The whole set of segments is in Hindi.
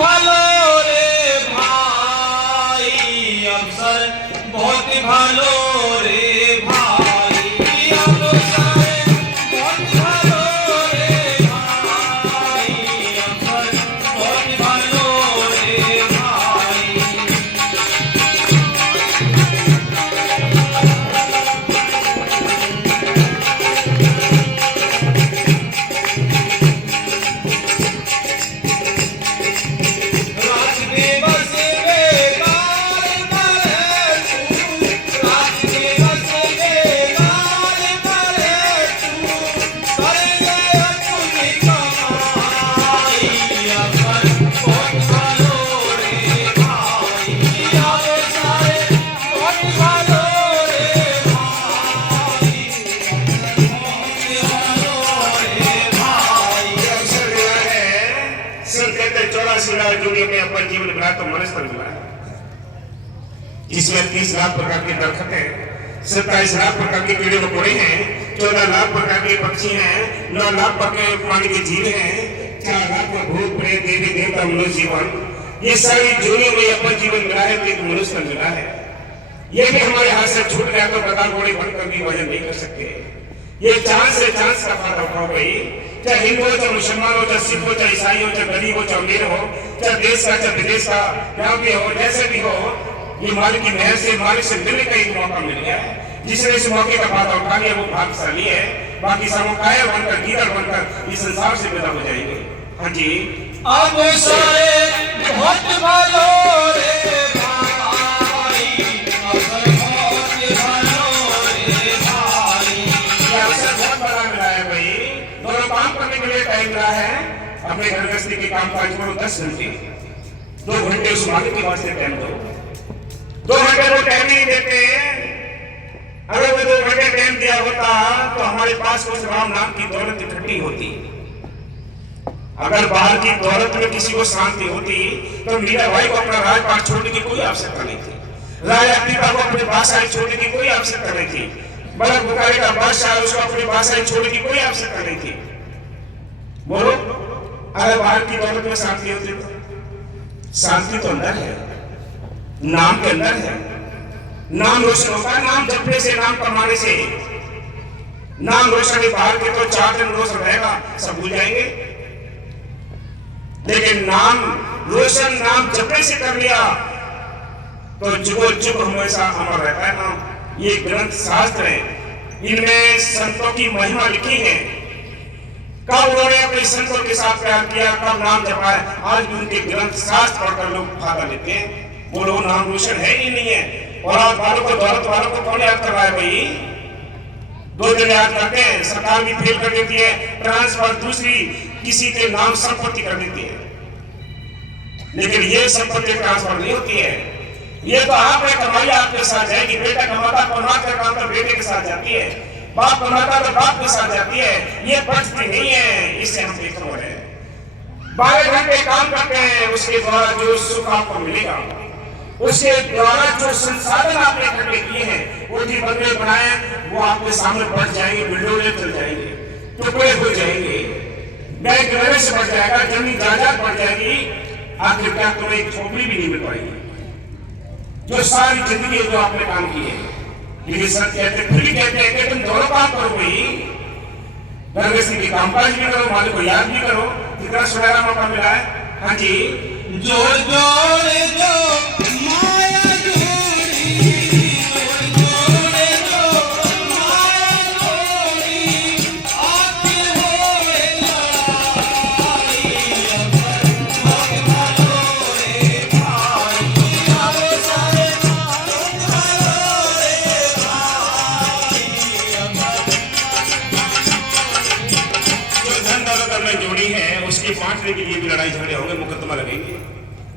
ভালো রে ভাই, অবসর বহুত ভালো রে ভাই, অবসর বহুত ভালো রে ভাই, অবসর বহুত ভালো রে ভাই। दुनिया में अपना जीवन बनाया तो मनुष्य तन मिला है, जिसमें 30 लाख प्रकार के दरख्त हैं, 27 लाख प्रकार के कीड़े मकोड़े हैं, 14 लाख प्रकार के पक्षी हैं, 9 लाख प्रकार के पानी के जीव हैं, 4 लाख भूत प्रेत देवी देवता मनुष्य जीवन, ये सारी दुनिया में अपना जीवन मिला है तो मनुष्य तन मिला है। ये भी हमारे हाथ से छूट गया तो बता घोड़े बनकर भी वजन नहीं कर सकते। ये चांद से चांद का फायदा उठाओ भाई, चाहे हिंदू हो, चाहे मुसलमान हो, चाहे सिख हो, चाहे ईसाई हो, चाहे गरीब हो, चाहे अमीर हो, चाहे देश का चाहे विदेश का गाँव के हो, जैसे भी हो, ये मालिक की मेहर से मालिक से मिलने का एक मौका मिल गया है। जिसने इस मौके का फायदा उठा लिया वो भाग्यशाली है। बाकी सब कायर बनकर गीदड़ बनकर इस संसार से विदा हो जाएंगे। हाँ जी, अब सारे बहुत भालो रे भाई, अवसर बहुत भालो रे भाई। ये अवसर बहुत बड़ा मिला है भाई, दोनों काम करने के लिए टाइम मिला है। अपने घर गृहस्थी के काम काज करो 10 घंटे, 2 घंटे उस मालिक के वास्ते टाइम दो। 2 घंटे वो टाइम नहीं देते, अगर वो 2 घंटे टाइम दिया होता तो हमारे पास कुछ राम नाम की दौलत इकट्ठी होती। अगर बाहर की दौलत में किसी को शांति होती तो मीरा भाई को अपना राजपाट छोड़ने की कोई आवश्यकता नहीं थी, राजा पीपा को अपने बादशाही छोड़ने की कोई आवश्यकता नहीं थी, बलक बुखारी का बादशाह उसको अपनी बादशाही छोड़ने की कोई आवश्यकता नहीं थी। बोलो, अगर बाहर की दौलत में शांति होती तो शांति तो अंदर है, नाम के अंदर है। नाम रोशन होता है नाम जपने से, नाम कमाने से। नाम रोशन बाहर के तो 4 दिन रोशन रहेगा, सब भूल जाएंगे, लेकिन नाम रोशन नाम जपने से कर लिया तो जुगो जुग हमेशा अमर रहता है नाम। ये ग्रंथ शास्त्र है, इनमें संतों की महिमा लिखी है। कब उन्होंने अपने संतों के साथ प्यार किया, कब नाम जपा है, आज भी उनके ग्रंथ शास्त्र पढ़कर लोग फायदा लेते हैं। बोलो, नाम रोशन है ही नहीं है। और आज वालों को, दौलत वालों को कौन याद कर रहा है भाई? 2 दिन याद करते हैं, सरकार भी फेल कर देती है, ट्रांसफर दूसरी किसी के नाम संपत्ति कर देती है, लेकिन ये संपत्ति ट्रांसफर नहीं होती है। ये तो आपने कमाई आपके साथ जाएगी। बेटा कमाता कमा कर काम तो बेटे के साथ जाती है, बाप कमाता तो बाप के साथ जाती है। ये बचती नहीं है, इससे हम बेखबर हैं। 12 घंटे काम करते हैं, उसके द्वारा जो सुख आपको मिलेगा, उसके द्वारा जो संसाधन आपने इकट्ठे किए हैं, वो भी बदले बनाए, वो आपके सामने बढ़ जाएंगे, बिल्डोले चल जाएंगे, टुकड़े हो जाएंगे, बैंक बैलेंस बढ़ जाएगा, जमीन जायदाद बढ़ जाएगी, आखिर क्या तुम्हें एक झोपड़ी भी नहीं मिल पाएगी। जो सारी जिंदगी जो आपने काम की है, लेकिन सर कहते फिर भी कहते हैं कि तुम दोनों काम करो भाई, गृहस्थी के कामकाज भी करो, मालिक को याद भी करो। कितना सुनहरा मौका मिला है। हाँ जी, जोड़ जोड़ जो माया जोड़ी, जोड़ जोड़ जो माया जोड़ी, आके होए लड़ाई, अवसर बहुत भालो रे भाई, अवसर बहुत भालो रे भाई, जो धन दौलत में जोड़ी है उसकी बांटने के लिए भी लड़ाई झगड़े होंगे, मुकदमा लगेंगे।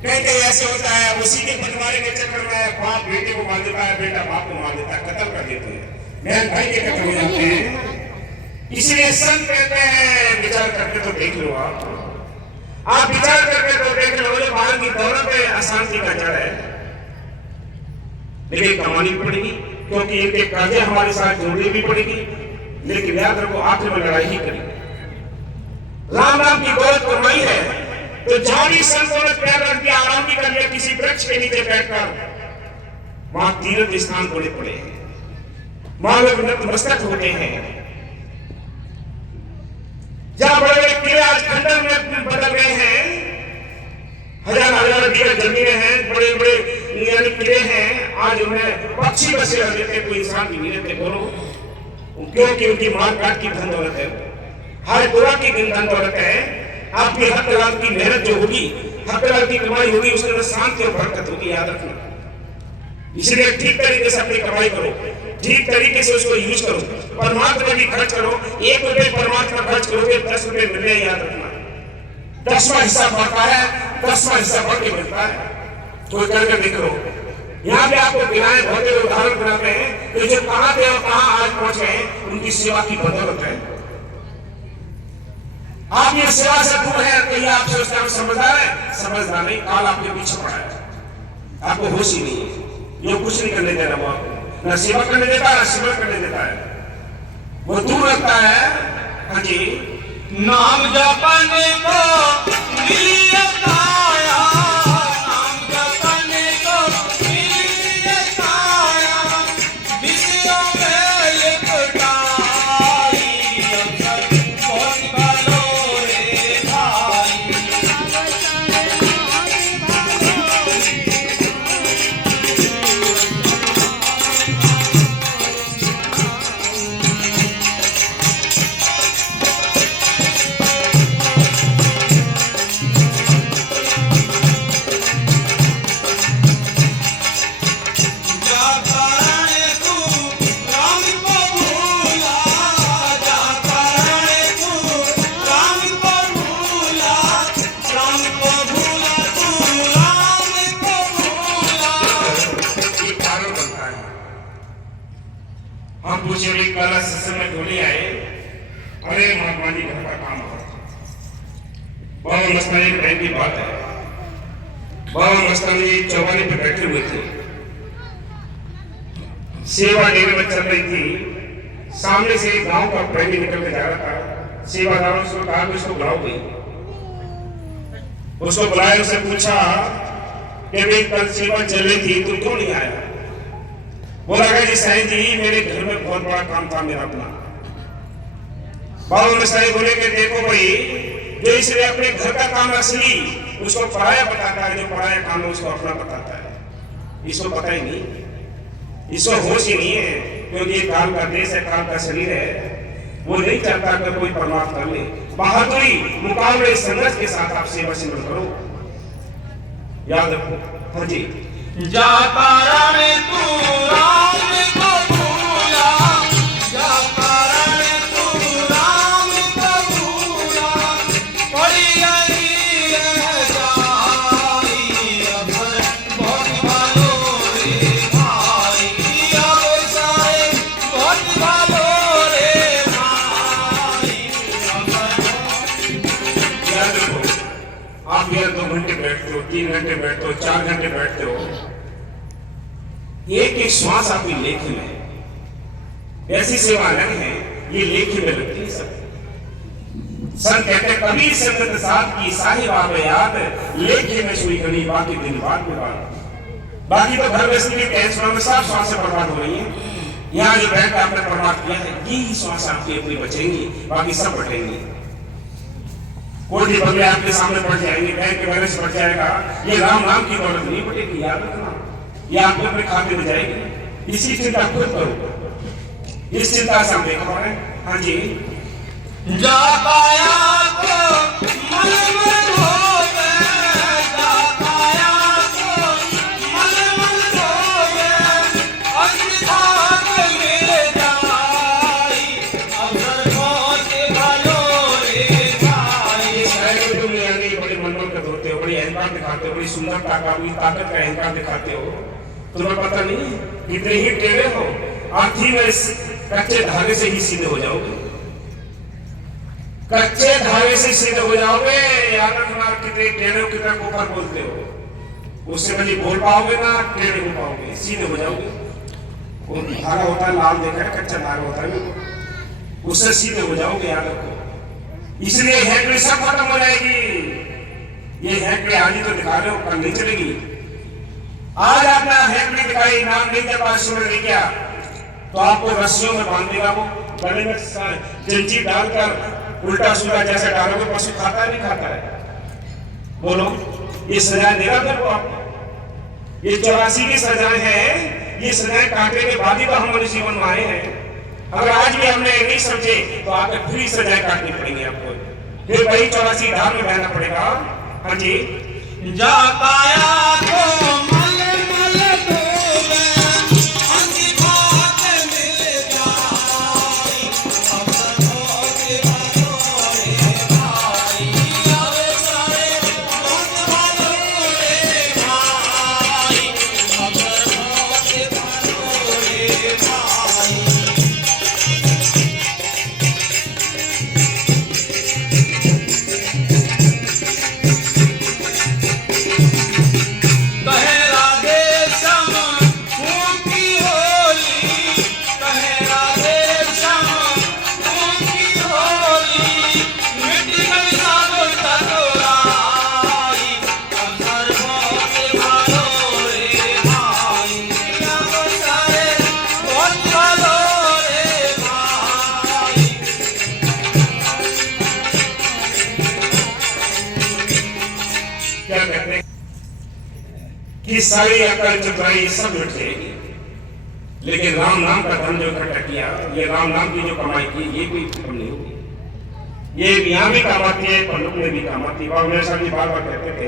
कहते ऐसे होता है, उसी के बंटवारे के चक्कर में बाप बेटे को मार देता है, बेटा बाप को मार देता है, कत्ल कर देते हैं, बहन भाई के कत्ल हो जाते हैं। इसलिए संत कहते हैं विचार करके तो देख लो, आप विचार करके तो देख लो, जो बाहर की दौलत है अशांति का जड़ है, लेकिन कमानी भी पड़ेगी, क्योंकि इनके कर्जे हमारे साथ जोड़नी भी पड़ेगी, लेकिन याद रखो आखिर में लड़ाई ही करेगी। राम नाम की दौलत कमाई है, तो जानी संतों ने पैर रख दिया, आराम भी कर लिया किसी वृक्ष के नीचे बैठकर। वहां तीर्थ स्थान बड़े पड़े हैं, वहां लोग नतमस्तक होते हैं। जहां बड़े बड़े किले आज खंडर में बदल गए हैं, हजार हजार बीघा जमीनें हैं, बड़े बड़े यानी किले हैं, आज उन्हें पक्षी बसे रह देते, कोई इंसान भी नहीं रहते। बोलो क्योंकि उनकी मार काट की धन दौलत है, हर दुआ की धन दौलत है। आपकी हक हलाल की मेहनत जो होगी, हक हलाल की कमाई होगी, उसके अंदर शांति और बरकत होगी, याद रखना। इसलिए ठीक तरीके से अपनी कमाई करो, ठीक तरीके से उसको यूज करो, परमात्मा में भी खर्च करो। 1 रुपये परमात्मा खर्च करोगे 10 रुपये मिलने, याद रखना। 10वां हिस्सा बढ़ता है, 10वां हिस्सा बढ़ के मिलता है। कोई करके देख लो। यहाँ पे आपको गिनाए बहुत उदाहरण बनाते हैं कि जो कहाँ थे और कहाँ आज पहुंच गए, उनकी सेवा की बदौलत है। आप ये सेवा से दूर है तो ये आप सोचते हैं समझदार है, समझदार नहीं, काल आपके पीछे पड़ा है, आपको होश ही नहीं है। ये कुछ नहीं करने दे रहा वो आपको, न सेवा करने देता है, न सेवा करने देता है, वो दूर रखता है। हाँ जी, नाम जपने को मिली काया, नाम जपने को मिली काया, विषयों में लिपटाई, अवसर बहुत भालो रे भाई। हम पूछे भाई कल सत्संग में ढोली आए, अरे महात्मा जी घर का काम हो, बाबा मस्तानी के टाइम की बात है। बाबा मस्तानी जी चौबानी पे बैठे हुए थे, सेवा डेरे में चल रही थी। सामने से एक गांव का प्रेमी निकल के जा रहा था। सेवादारों से कहा कि उसको बुलाओ गई। उसको बुलाया, उससे पूछा कि भाई कल सेवा चल रही थी, तू क्यों नहीं आया? बोला जी साईं जी मेरे घर में बहुत बड़ा काम था मेरा अपना। बाबा मस्तानी बोले कि देखो भाई, जो इसलिए अपने घर का काम असली उसको पराया बताता है, जो पराया काम है उसको अपना बताता है। इसको पता ही नहीं, इसको होश ही नहीं है, क्योंकि ये काल का देश है, काल का शरीर है। वो नहीं चाहता कि कोई परमात्मा कर ले। बहादुरी मुकाबले संघर्ष के साथ आप सेवा सिमरन करो, याद रखो। हाँ जी, जाता रहे तू राम को भूला, जाता रहे तू राम को भूला, पड़ी गई रह जाई, अवसर बहुत भालो रे भाई, अवसर बहुत भालो रे भाई, याद रखो। आप यार 2 घंटे बैठते हो, 3 घंटे बैठते हो, 4 घंटे बैठते हो, एक एक श्वास आपकी लेख में, ऐसी सेवा अलग है, ये लेख में लगती है सब। संत कहते कबीर संगत साथ की साहिब आवे याद, लेखे में सुई घड़ी बाकी दिन बाद में बात। बाकी तो घर वैसे भी टेंशन में सब श्वास से बर्बाद हो रही है। यहाँ जो बैंक आपने बर्बाद किया है, यही श्वास आपकी अपनी बचेंगी, बाकी सब बटेंगी। कोई भी बंगले आपके सामने बढ़ जाएंगे, बैंक के बैलेंस बढ़ जाएगा, ये राम नाम की दौलत नहीं बढ़ेगी, याद रखना। ये आपको अपने खाते में जाएगी। इसी चिंता खुद करो, इस चिंता से हम देखा है। हाँ जी, जा पाया तो मन मन हो गए, जा पाया तो मन मन हो गए, अंधार मिल जाई, अवसर बहुत भालो रे भाई। शायद तुम यानी बड़ी मनोरंजक होते हो, बड़ी अहंकार दिखाते हो, बड़ी सुंदरता का, बड़ी ताकत का अहंकार दिखाते हो। तुम्हें पता नहीं कितने ही टेढ़े हो, आखिर में इस कच्चे धागे से ही सीधे हो जाओगे, कच्चे धागे से सीधे हो जाओगे। याद रखना, कितने टेढ़े हो, कितना ऊपर बोलते हो, उससे पहले बोल पाओगे ना, टेढ़े हो पाओगे, सीधे हो जाओगे। वो धागा होता है लाल, देखा है, कच्चा धागा होता है, उससे सीधे हो जाओगे, याद रखो। इसलिए हैंड सब खत्म हो जाएगी, ये हैंकड़ी आज ही तो दिखा रहे हो, कल नहीं चलेगी। आज आपने हैंकड़ी दिखाई, नाम नहीं जब आज सुन रही क्या, तो आपको रस्सियों में बांध देगा, वो गले में जंजीर डालकर उल्टा सुल्टा जैसे डालोगे, पशु खाता है नहीं खाता है? बोलो, ये सजा देगा फिर वो आपको? ये 84 की सजाएं हैं, ये सजाएं काटने के बाद ही तो हम मनुष्य जीवन में आए हैं। अगर आज भी हमने नहीं समझे तो आगे फिर सजाएं काटनी पड़ेंगी आपको, फिर वही 84 धार में बहना पड़ेगा। हाँ जी, जा काया को मल मल धोवे, अंधी बात मिल जाई, अवसर होके भरोरे भाई, अवसर होके भरोरे भाई, अवसर होके भरोरे भाई। कहे राधे श्याम की होली, कहे राधे श्याम की होली, मिट्टी गई सागो तोराई, अवसर होके भरोरे भाई, अवसर होके भरोरे भाई। क्या कहते हैं कि सारी अकल चतुराई सब लुट जाएगी, लेकिन राम नाम का धन जो इकट्ठा किया, ये राम नाम की जो कमाई की, ये कोई खत्म नहीं होगी। ये यहाँ भी काम आती है, परलोक में भी काम आती है। बाबा मेरे साथ बार बार कहते थे,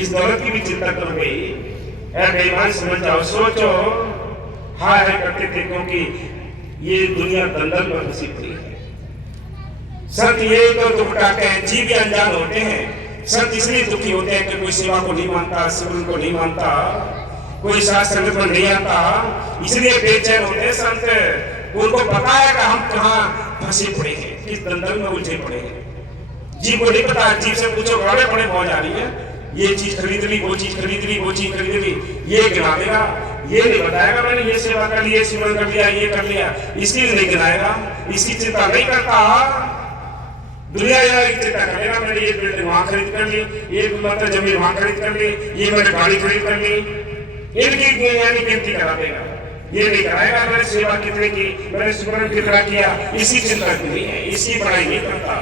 इस दौलत की भी चिंता कर गई, बेईमान समझ जाओ, सोचो, हाय हाय करते थे, क्योंकि ये दुनिया दलदल में फंसी पड़ी है। संत ये तो दुख उठाते हैं, जीव भी अनजान होते हैं। संत इसलिए दुखी होते हैं कि कोई सेवा को नहीं मानता, सिमरन को नहीं मानता, कोई शास्त्र संगत में नहीं आता, इसलिए बेचैन होते हैं संत। उनको पता है कि हम कहाँ फंसे पड़े हैं, किस दलदल में उलझे पड़े हैं। जीव को नहीं पता, जीव से पूछो बड़े बड़े मौज आ रही है, ये चीज खरीद ली, वो चीज खरीद ली, वो चीज खरीद ली, ये गिना देगा, ये नहीं बताएगा मैंने ये सेवा कर ली, ये सिमरन कर लिया, ये कर लिया, इसकी नहीं गिनाएगा, इसकी चिंता नहीं करता। दुनिया की चिंता करेगा, मैंने ये बिल्डिंग वहां खरीद कर ली, ये मतलब जमीन वहां खरीद कर ली, ये मैंने गाड़ी खरीद कर ली, इनकी यानी गिनती करा देगा। ये नहीं कराएगा मैंने सेवा कितने की, मैंने सिमरन कितना किया, इसकी चिंता नहीं है, इसकी पढ़ाई नहीं करता।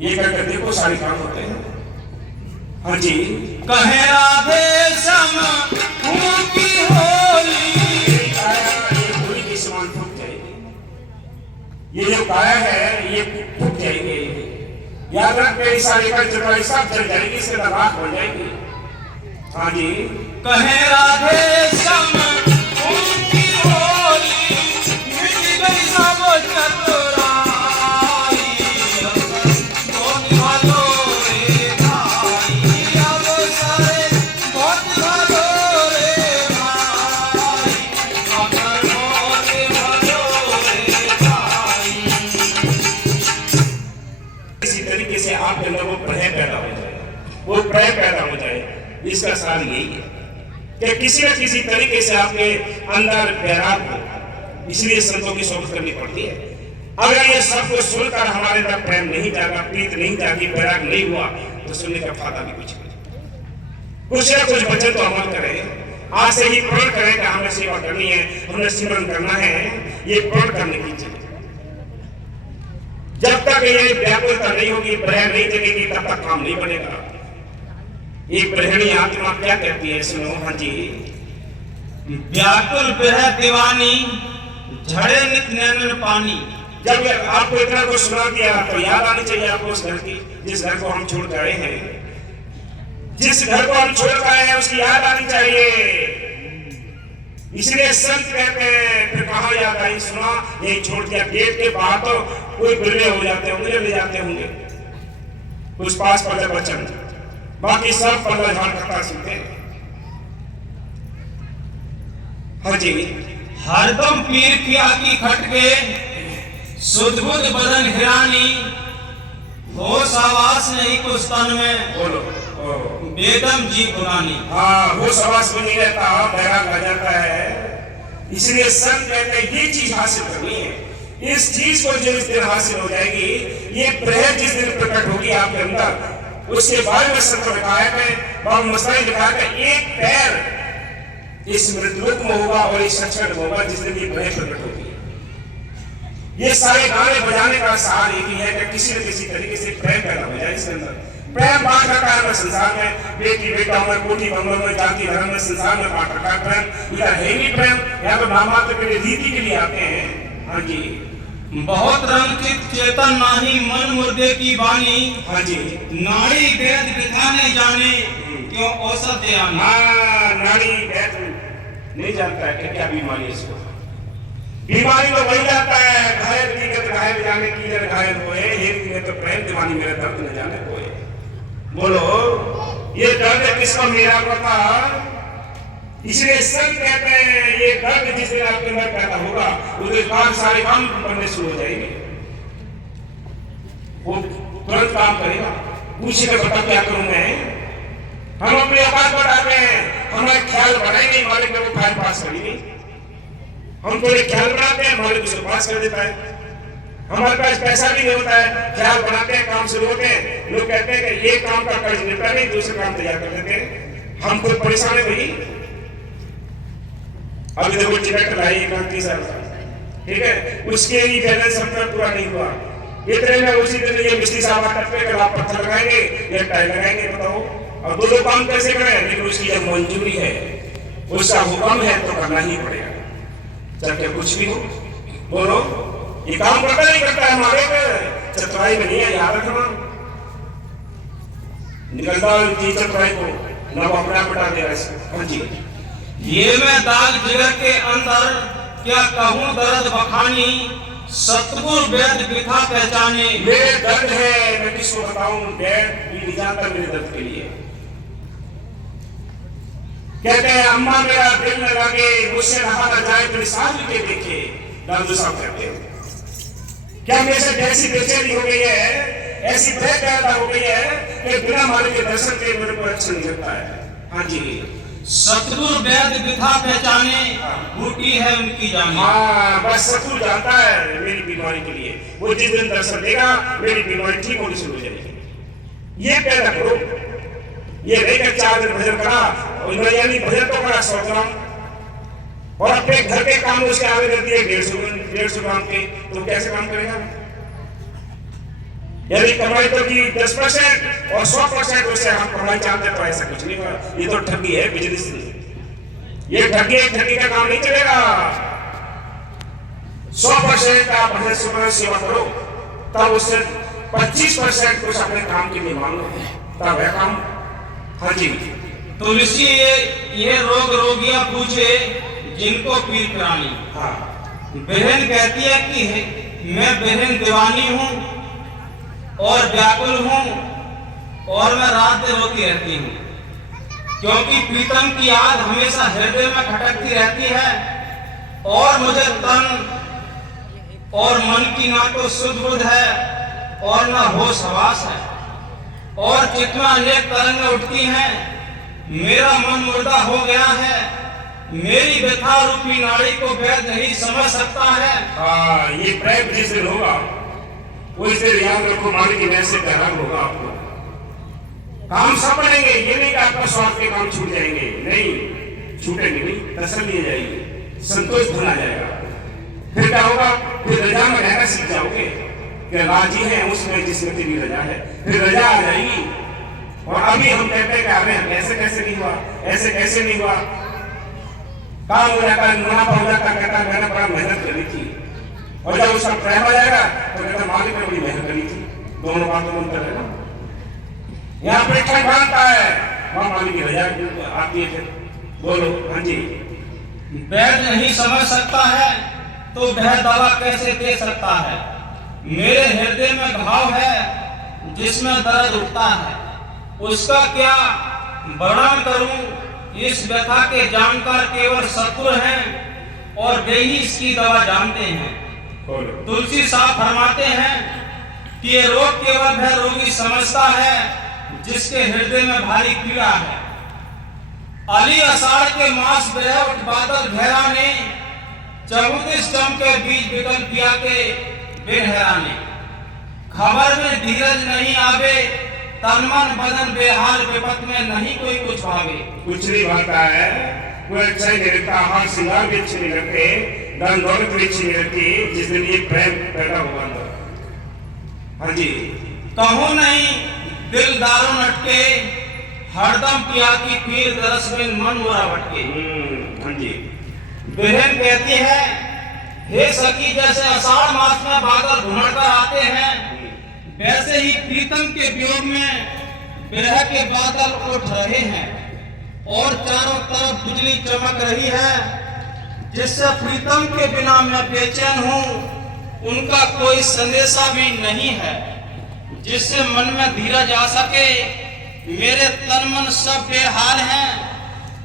ये करके देखो सारे काम होते हैं। हाँ जी, कहे राधे श्याम की होली, ये होली के समान फूट जाएगी, ये जो काया है ये फूट जाएगी। याद रख, मेरी सारी कल चतुराई सब चल जाएगी, इसके राख हो जाएगी। हाँ जी, कहे राधे श्याम की होली, मिट्टी गई सागो तोराई, होके भरोरे भाई, अवसर होके भरोरे भाई, अवसर होके भरोरे भाई। इसी तरीके से आपके अंदर वो प्रेम पैदा हो जाए, वो प्रेम पैदा हो जाए। इसका सार यही है कि किसी न किसी तरीके से आपके अंदर बैराग हो, इसलिए संतों की सोच करनी पड़ती है। अगर ये सब कुछ सुनकर हमारे अंदर प्रेम नहीं जागा, प्रीत नहीं जागी, बैराग नहीं हुआ, तो सुनने का फायदा भी कुछ नहीं। कुछ न कुछ बच्चे तो अमल करें, आज से ही प्रण करें कि हमें सेवा करनी है, हमें सिमरन करना है, ये प्रण करने की चाहिए। जब तक ये व्याकुलता नहीं होगी, प्रेम नहीं जगेगी, तब तक काम नहीं बनेगा। एक ब्रह्मणी आत्मा क्या कहती है, सुनो। हाँ जी, व्याकुल बिरह दीवानी, झड़े नित नैनन पानी। जब आपको इतना कुछ सुना दिया तो याद आनी चाहिए आपको उस घर की, जिस घर को हम छोड़ कर आए हैं, जिस घर को हम छोड़ कर आए हैं उसकी याद आनी चाहिए। इसलिए संत कहते हैं, फिर कहा याद आई, सुना यही छोड़ दिया। गेट के बाहर तो कोई बिरले हो जाते होंगे, ले जाते होंगे कुछ पास पड़े बच्चन, बाकी सब पल्ला झाड़ करता सुनते हैं। हाँ जी, हरदम पीर किया की खटके, सुध बुध बदन हिरानी, होश आवास नहीं कुछ तन में, बोलो। बेदम जी पुरानी। हाँ, वो सवास में नहीं रहता, बैराग आ जाता है। इसलिए संत कहते हैं ये चीज हासिल करनी है। इस चीज को जो इस दिन हासिल हो जाएगी, ये प्रेम जिस दिन प्रकट होगी आपके अंदर, उसके बारे में संत लिखाया है, बाबा मस्तानी लिखा है, एक पैर इस मृतलोक में होगा और इस क्षण में होगा जिस दिन ये भय प्रकट होगी। ये सारे गाने बजाने का सार एक ही है कि किसी न किसी तरीके से प्रेम पैदा हो जाए इसके अंदर। प्रेम बांट रखा है संसार में, बेटी बेटा में, कोठी बंगलों में, जाति धर्म में, संसार में बांट रखा है प्रेम। इधर है नहीं प्रेम, यहाँ तो नामात्र के लिए रीति के लिए आते हैं। हाँ जी, बहुत रंकित चेतन नाही मन मुर्दे की बानी। हाँ जी, नाड़ी वेद विधा नहीं जाने क्यों औसत ज्ञान। हाँ, नाड़ी वेद नहीं जानता है कि क्या बीमारी है इसको। बीमारी तो वही जाता है, घायल की गत घायल जाने की जन घायल होए, हेरी में तो प्रेम दीवानी मेरा दर्द न जाने कोई। बोलो ये दर्द किसको मेरा पता। इसलिए संत कहते हैं ये दर्द जिस दिन आपके अंदर पैदा होगा उसके बाद सारे काम बनने शुरू हो जाएंगे, वो तुरंत काम करेगा। पूछेगा बता क्या करूं मैं। हम अपने औकात बढ़ाते हैं, हमारा ख्याल बढ़ाएंगे, मालिक मेरे को फाइल पास करेंगे। हम थोड़े ख्याल बनाते हैं, मालिक उसे पास कर देता है। हमारे पास पैसा भी नहीं होता है, ख्याल बनाते हैं, काम शुरू होते हैं, लोग कहते हैं कि ये काम का कर्ज निपटा नहीं, दूसरे काम तैयार कर देते हैं। हम खुद परेशान है भाई। अभी देखो टिकट लाई 31,000 का, ठीक है, उसके ही बैलेंस हम तक पूरा नहीं हुआ। इतने में उसी दिन ये मिस्त्री साहब आकर के आप पत्थर लगाएंगे या टाइल लगाएंगे, बताओ। और दो काम कैसे करें, लेकिन उसकी जब मंजूरी है, उसका हुक्म है तो करना ही पड़ेगा, चाहे कुछ भी हो। बोलो ये काम करता नहीं करता है, हमारे चतुराई में नहीं है, याद रखना। निकलता चतुराई को ना वो अपना बटा दे रहा। हाँ जी, ये मैं दाग जिगर के अंदर क्या कहूँ दर्द बखानी, सतगुरु वेद विधा पहचाने। मेरे दर्द है, मैं किसको बताऊं, डैड भी नहीं जानता मेरे दर्द के लिए। कहते हैं अम्मा मेरा दिल न लगे, मुझसे रहा न जाए, तेरी साथ के देखे। दादू साहब कहते हैं क्या मेरे से ऐसी बेचैनी हो गई है, ऐसी भय पैदा हो गई है कि बिना मालिक के दर्शन के मेरे को अच्छा नहीं लगता है। हाँ जी, सतगुरु वेद विधा पहचाने, बूटी है उनकी जाने। हाँ, बस सतगुरु जानता है मेरी बीमारी के लिए, वो जिस दिन दर्शन देगा मेरी बीमारी ठीक होनी शुरू हो जाएगी। ये पैदा करो, ये नहीं कर 4 दिन भजन करा और यानी भजन तो करा 100 ग्राम, और अपने घर के काम उसके आगे कर दिए 150 ग्राम के, तो कैसे काम करेगा। यदि कमाई तो की 10% और 100% उससे हम कमाई चाहते तो ऐसा कुछ नहीं होगा। ये तो ठगी है, बिजनेस। ये ठगी का काम नहीं चलेगा। 100% आप भजन सुमरन सेवा करो, तब उससे 25% कुछ अपने काम के लिए मांगो, तब है काम। हाँ जी, तुलसी ये रोग रोगियां पूछे जिनको पीर करानी। हाँ, बहन कहती है कि मैं बहन दीवानी हूँ और व्याकुल हूँ और मैं रात दिन रोती रहती हूँ, क्योंकि प्रीतम की याद हमेशा हृदय में खटकती रहती है और मुझे तन और मन की ना तो सुध बुध है और ना होश हवास है, और चित्त में अनेक तरंगें उठती हैं। मेरा मन मुर्दा हो गया है, मेरी व्यथा रूपी नाड़ी को वैद नहीं समझ सकता है। हाँ, ये प्रेम जिस दिन होगा उस दिन याद रखो मालिक की वैसे प्यार होगा आपको। काम सब बनेंगे, ये नहीं कि आपका स्वार्थ के काम छूट जाएंगे, नहीं छूटेंगे, नहीं तसल्ली जाएगी, संतोष भुला जाएगा। फिर क्या होगा, फिर रजा में रहना सीख जाओगे कि राजी है उसमें जिसमें तेरी रजा है, फिर रजा आ जाएगी। और अभी हम कहते हैं कि अरे ऐसे कैसे नहीं हुआ, ऐसे कैसे नहीं हुआ, काम हो जाता है, मुनाफा हो जाता है, कहता है मैंने बड़ा मेहनत करी थी, और जब उसका प्रेम आ जाएगा तो कहता मालिक ने बड़ी मेहनत करी थी। दोनों बातों में अंतर है ना। यहाँ पर ठग भागता है, वहाँ मालिक की रजा आती है। फिर बोलो। हाँ जी, वैद नहीं समझ सकता है तो वह दवा कैसे दे सकता है। मेरे हृदय में घाव है जिसमें दर्द उठता है, उसका क्या वर्णन करूं। इस व्यथा के जानकार केवल सतगुरु हैं और वे ही इसकी दवा जानते हैं। तुलसी साहब फरमाते हैं कि ये रोग केवल वह रोगी समझता है जिसके हृदय में भारी पीड़ा है। अली अषाढ़ के मास बेहट बादल घेरा ने, 14 चम के बीच विकल पिया के बिन हैराने। खबर में धीरज नहीं आवे तन मन बदन बेहाल विपत में नहीं कोई कुछ भावे। कुछ नहीं भाता है, कोई अच्छा ही नहीं लगता, हाथ श्रृंगार भी अच्छे नहीं लगते, धन दौलत भी अच्छी नहीं लगती, जिस दिन ये प्रेम पैदा हुआ अंदर। हाँ जी, कहूँ नहीं दिल दारू नटके, हरदम पिया की पीर दरस बिन मन मोरा भटके। हाँ जी। बहन कहती है, हे सखी जैसे आषाढ़ मास में बादल घुमड़ कर आते हैं, वैसे ही प्रीतम के वियोग में विरह के बादल उठ रहे हैं और चारों तरफ बिजली चमक रही है, जिससे प्रीतम के बिना मैं बेचैन हूँ। उनका कोई संदेशा भी नहीं है जिससे मन में धीरज आ सके। मेरे तन मन सब बेहाल हैं,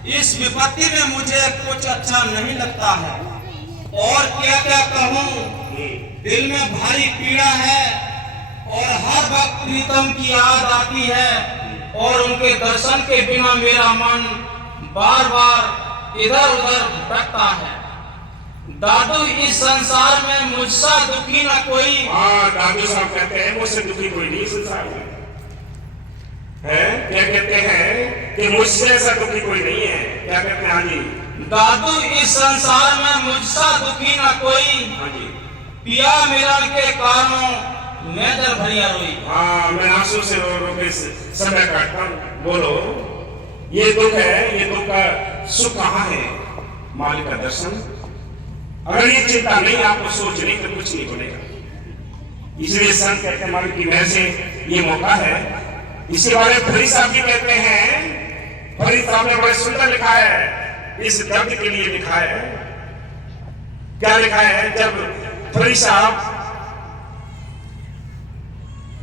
इस विपत्ति में मुझे कुछ अच्छा नहीं लगता है। और क्या क्या कहूँ, दिल में भारी पीड़ा है और हर वक्त प्रीतम की याद आती है और उनके दर्शन के बिना मेरा मन बार बार इधर उधर भटकता है। दादू इस संसार में मुझसा दुखी न कोई। हाँ, दादू साहब कहते हैं मुझसे दुखी कोई नहीं संसार में है। क्या कहते हैं कि मुझसे ऐसा दुखी कोई नहीं है। क्या कहते हैं? हाँ जी, दादू इस संसार में मुझसा दुखी न कोई। हाँ जी। पिया मिलन के कारणों मैं दर भरिया रोई। हाँ, मैं आंसू से रो के समय काटता हूँ। बोलो, ये दुख है, ये दुख का सुख कहाँ है? मालिक का दर्शन। अगर ये चिंता नहीं, आपको सोच नहीं, तो कुछ नहीं बनेगा। इसलिए संत कहते हैं मालिक की वजह से ये मौका है। इसके बारे में फरीद साहब भी कहते हैं, फरीद साहब ने बड़े सुंदर लिखा है, इस दर्द के लिए लिखा है। क्या लिखा है? जब फरीद साहब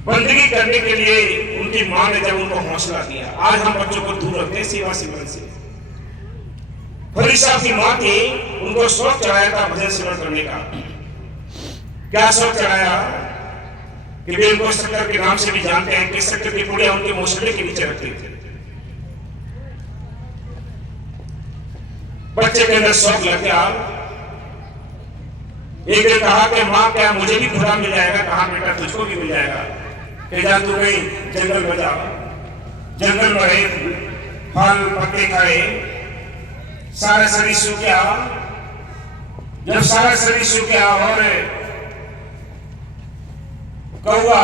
बंदगी करने के लिए उनकी मां ने जब उनको हौसला दिया, आज हम बच्चों को दूर रखते हैं सेवा सिमरन से। फरीद साहब की मां थी, उनको शौक चढ़ाया था भजन सिमरन करने का। क्या शौक चढ़ाया कि वे उनको शक्कर के नाम से भी जानते हैं कि शक्कर की पुड़िया उनके मौसले के नीचे रखते थे। बच्चे के अंदर शौक लग गया। एक दिन कहा कि मां क्या मुझे भी खुदा मिल जाएगा? कहा बेटा तुझको भी मिल जाएगा, कि जा तू कहीं जंगल में जा। जंगल में रहे, फल पत्ते खाए, सारा शरीर सूख गया। जब सारा शरीर सूख गया और कौआ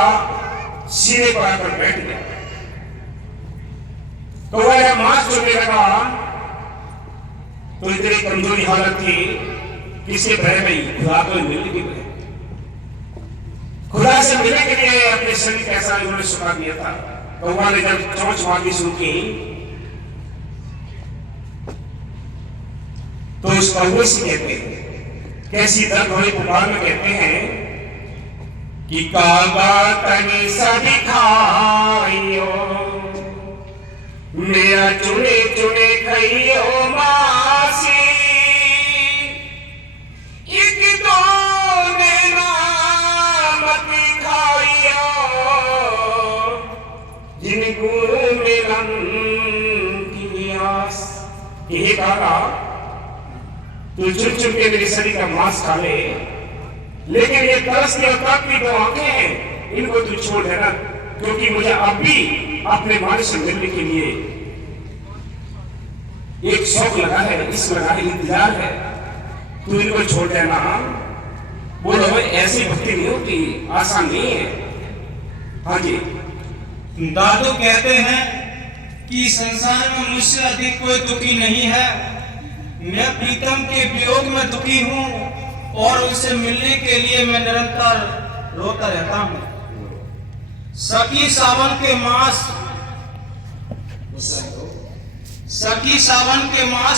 सीने पर आकर बैठ गया, कौआ जब मांस चुगने लगा तो इतनी कमजोरी हालत थी किसके भय में? खुदा को मिलने की भय। खुदा से मिलने के लिए अपने शरीर कैसा उन्होंने सुखा दिया था। कौआ ने जब चोंच मारनी शुरू की तो उस कौवे से कहते हैं, कैसी दर्द भरी पुकार में कहते हैं कि कागा तनी सभी खाइयो, मेरा चुने चुने खाइयो मासी, एक दो नामत खाइयो, जिनको मिलन की आस। यही कहा तू चुन चुन के मेरी शरीर का मांस खा ले, लेकिन ये तरस की औकात की दो आंखें हैं, इनको तू छोड़ देना, क्योंकि मुझे अब भी अपने मालिक से मिलने के लिए एक शौक लगा है, इस लगा है, इंतजार है। तू इनको छोड़ देना। बोलो भाई, ऐसी भक्ति नहीं होती, आसान नहीं है। हाँ जी। दादू कहते हैं कि संसार में मुझसे अधिक कोई दुखी नहीं है। मैं प्रीतम के वियोग में दुखी हूँ और उससे मिलने के लिए मैं निरंतर रोता रहता हूँ। सखी सावन के मास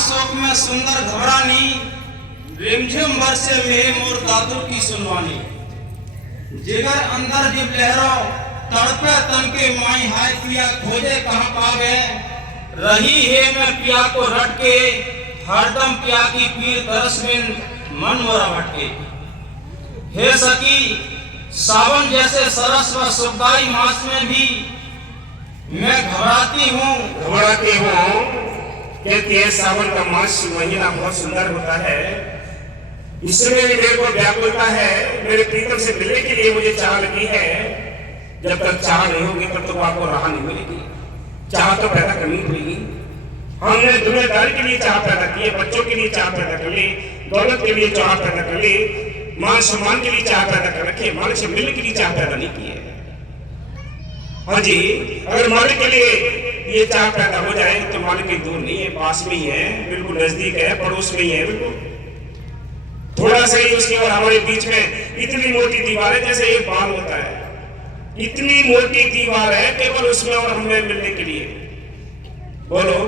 शोक में सुंदर घबरानी, रिमझिम बरसे मेरे मोर दादू की सुनवानी। जिगर अंदर जिब लहरों तड़पे तन के माई, हाय पिया खोजे कहाँ पा गए। रही है मैं पिया को रट के, हरदम पिया की पीर तरस बिन मन मोरा भटके। हे सखी, सावन जैसे सरस व सुखदायी मास में भी मैं घबराती हूँ। कहती है सावन का मास महीना बहुत सुंदर होता है, इसमें भी मेरे को व्याकुलता है, मेरे प्रीतम से मिलने के लिए मुझे चाह लगी है। जब तक चाह नहीं होगी तब तक आपको राह नहीं मिलेगी। चाह तो पैदा करनी पड़ेगी। हमने दुनियादारी के लिए चाह पैदा की है, बच्चों के लिए चाह पैदा कर ली, दौलत के लिए चाह पैदा कर ली, मान सम्मान के लिए चाह पैदा कर रखी है, मालिक से मिलने के लिए चाह पैदा नहीं की है। हाँ जी, अगर मालिक के लिए ये चाह पैदा हो जाए तो मालिक की दूर नहीं है, पास में ही है, बिल्कुल नजदीक है, पड़ोस में ही है, बिल्कुल थोड़ा सा ही उसके और हमारे बीच में इतनी मोटी दीवार है जैसे एक बाल होता है, इतनी मोटी दीवार है केवल उसमें और हमें मिलने के लिए। बोलो